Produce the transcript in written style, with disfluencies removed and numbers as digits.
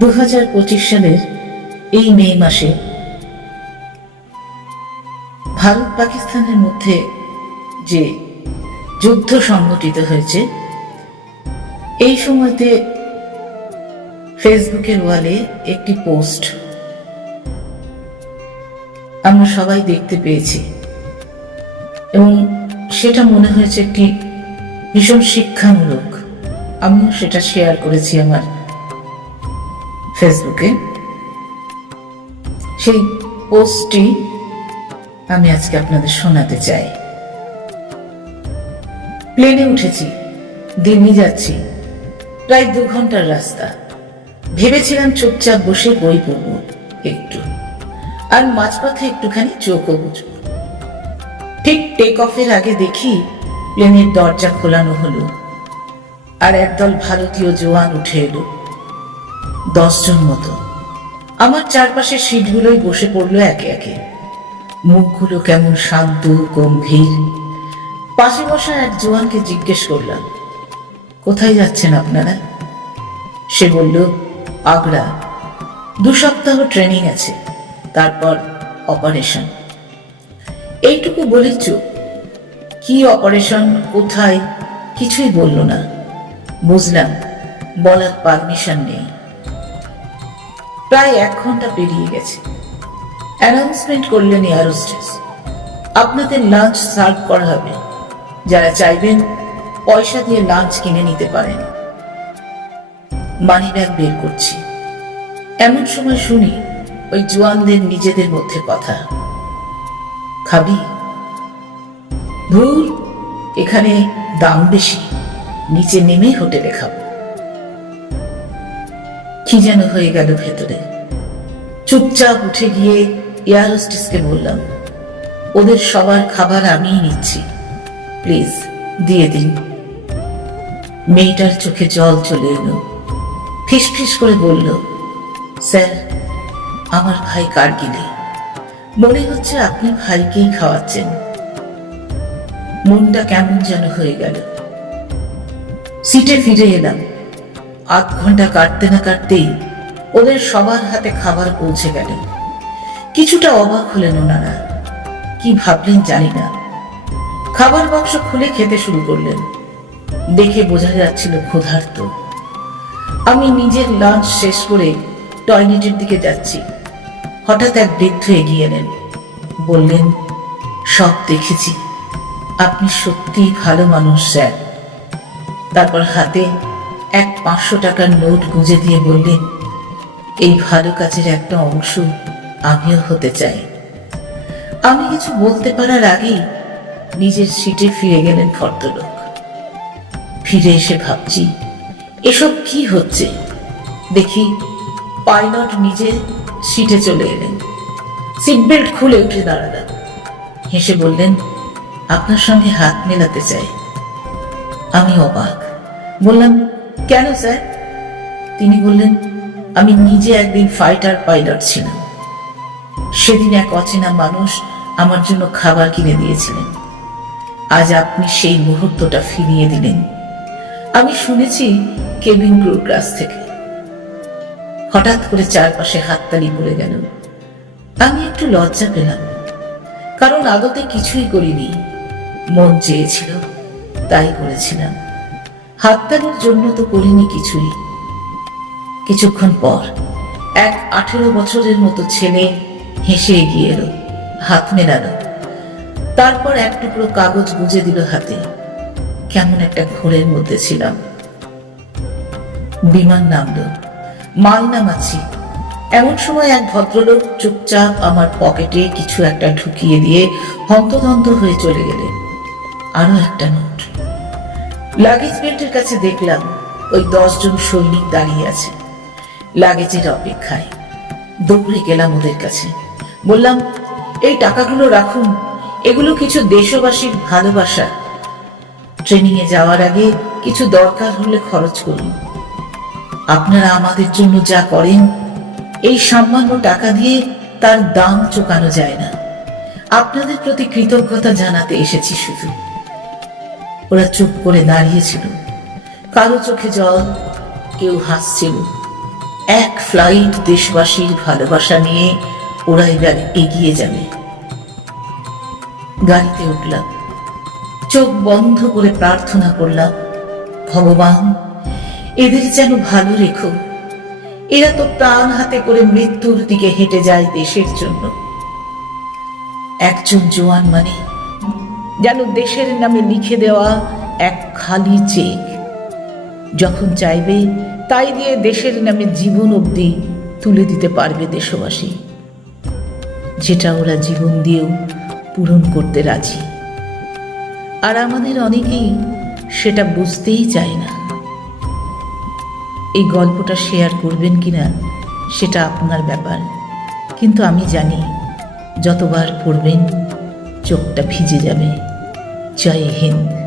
2025 সালের এই মে মাসে ভারত পাকিস্তানের মধ্যে যে যুদ্ধ সংঘটিত হয়েছে, এই সময়তে ফেসবুকের ওয়ালে একটি পোস্ট আমরা সবাই দেখতে পেয়েছি এবং সেটা মনে হয়েছে একটি ভীষণ শিক্ষামূলক। আমিও সেটা শেয়ার করেছি আমার ফেসবুকে। সেই পোস্টটি আমি আজকে আপনাদের শোনাতে চাই। প্লেনে উঠেছি, দিল্লি যাচ্ছি, প্রায় 2 ঘন্টার রাস্তা। ভেবেছিলাম চুপচাপ বসে বই পড়ব একটু, আর মাঝপথে একটুখানি চোখও বুঝব। ঠিক টেক অফের আগে দেখি প্লেনের দরজা খোলানো হলো, আর একদল ভারতীয় জওয়ান উঠে এলো, 10 জন মতো। আমার চারপাশে সিটগুলোই বসে পড়লো একে একে। মুখগুলো কেমন শান্ত গম্ভীর। পাশে বসা এক জওয়ানকে জিজ্ঞেস করলাম, কোথায় যাচ্ছেন আপনারা? সে বলল, আগ্রা। 2 সপ্তাহ ট্রেনিং আছে, তারপর অপারেশন। এইটুকু বলে চুপ। কি অপারেশন, কোথায়, কিছুই বলল না। বুঝলাম বলার পারমিশন নেই। প্রায় 1 ঘন্টা পেরিয়ে গেছে। অ্যানাউন্সমেন্ট করলেন এয়ার হোস্টেস, আপনাদের লাঞ্চ সার্ভ করা হবে, যারা চাইবেন পয়সা দিয়ে লাঞ্চ কিনে নিতে পারেন। মানি ব্যাগ বের করছি, এমন সময় শুনি ওই জওয়ানদের নিজেদের মধ্যে কথা, খাবি? ধুর, এখানে দাম বেশি, নিচে নেমে হোটেলে খাবো। কি যেন হয়ে গেল ভেতরে। চুপচাপ উঠে গিয়ে এয়ার হোস্টেসকে বললাম, ওদের সবার খাবার আমিই নিচ্ছি, প্লিজ দিয়ে দিন। মেয়েটার চোখে জল চলে এলো। ফিসফিস করে বলল, স্যার, আমার ভাই কারগিলে। মনে হচ্ছে আপনি ভাইকেই খাওয়াচ্ছেন। মনটা কেমন যেন হয়ে গেল। সিটে ফিরে এলাম। 8 ঘন্টা কাটতে না কাটতেই ওদের সবার হাতে খাবার পৌঁছে গেল। কিছুটা অবাক হলেন ওনারা, কি ভাবলেন জানি না। খাবার বাক্স খুলে খেতে শুরু করলেন। দেখে বোঝা যাচ্ছিল ক্ষুধার্ত। আমি নিজের লাঞ্চ শেষ করে টয়লেটের দিকে যাচ্ছি। হঠাৎ এক বৃদ্ধ এগিয়ে এলেন, বললেন, সব দেখেছি, আপনি সত্যি ভালো মানুষ স্যার। তারপর হাতে এক 500 টাকার নোট গুঁজে দিয়ে বললেন, এই ভালো কাজের একটা অংশ আমিও হতে চাই। আমি কিছু বলতে পারার আগেই নিজের সিটে ফিরে গেলেন ভদ্রলোক। ফিরে এসে ভাবছি, এসব কি হচ্ছে। দেখি পাইলট নিজে সিটে চলে এলেন, সিট বেল্ট খুলে উঠে দাঁড়ালেন। হেসে বললেন, আপনার সঙ্গে হাত মেলাতে চাই। আমি অবাক, বললাম, কেন স্যার? তিনি বললেন, আমি নিজে একদিন ফাইটার পাইলট ছিলাম। সেদিন এক অচেনা মানুষ আমার জন্য খাবার কিনে দিয়েছিলেন। আজ আপনি সেই মুহূর্তটা ফিরিয়ে দিলেন। আমি শুনেছি কেবিন ক্রুর কাছ থেকে। হঠাৎ করে চারপাশে হাততালি পড়ে গেল। আমি একটু লজ্জা পেলাম, কারণ আদতে কিছুই করিনি। মন চেয়েছিল তাই করেছিলাম। হাততালির জন্য তো করিনি কিছুই। কিছুক্ষণ পর এক 18 বছরের মতো ছেলে হেসে এগিয়ে এলো, হাত মেলালো। তারপর এক টুকরো কাগজ গুঁজে দিল হাতে। কেমন একটা ঘোরের মধ্যে ছিলাম। বিমান নামলো, মাল নামাচ্ছি। এমন সময় এক ভদ্রলোক চুপচাপ আমার পকেটে কিছু একটা ঢুকিয়ে দিয়ে হন্তদন্ত হয়ে চলে গেলেন। আরো একটা নোট। লাগেজ বেল্টের কাছে দেখলাম ওই 10 জন সৈনিক দাঁড়িয়ে আছে লাগেজের অপেক্ষায়। দৌড়ে গেলাম ওদের কাছে, বললাম, এই টাকাগুলো রাখুন, এগুলো কিছু দেশবাসীর ভালোবাসা। ট্রেনিং এ যাওয়ার আগে কিছু দরকার হলে খরচ করুন। আপনারা আমাদের জন্য যা করেন, এই সামান্য টাকা দিয়ে তার দাম চোকানো যায় না। আপনাদের প্রতি কৃতজ্ঞতা জানাতে এসেছি শুধু। ওরা চুপ করে দাঁড়িয়েছিল, কারো চোখে জল, কেউ হাসছিল। এক ফ্লাইট দেশবাসীর ভালোবাসা নিয়ে ওরা এবার এগিয়ে যাবে। গাড়িতে উঠলাম, চোখ বন্ধ করে প্রার্থনা করলাম, ভগবান এদের যেন ভালো রেখো। এরা তো প্রাণ হাতে করে মৃত্যুর দিকে হেঁটে যায় দেশের জন্য। একজন জোয়ান মানে যেন দেশের নামে লিখে দেওয়া এক খালি চেক, যখন চাইবে তাই দিয়ে দেশের নামে জীবন অবধি তুলে দিতে পারবে দেশবাসী, যেটা ওরা জীবন দিয়েও পূরণ করতে রাজি। আর আমাদের অনেকেই সেটা বুঝতেই চায় না। এই গল্পটা শেয়ার করবেন কিনা সেটা আপনার ব্যাপার, কিন্তু আমি জানি যতবার পড়বেন চোখটা ভিজে যাবে। জয় হিন্দ।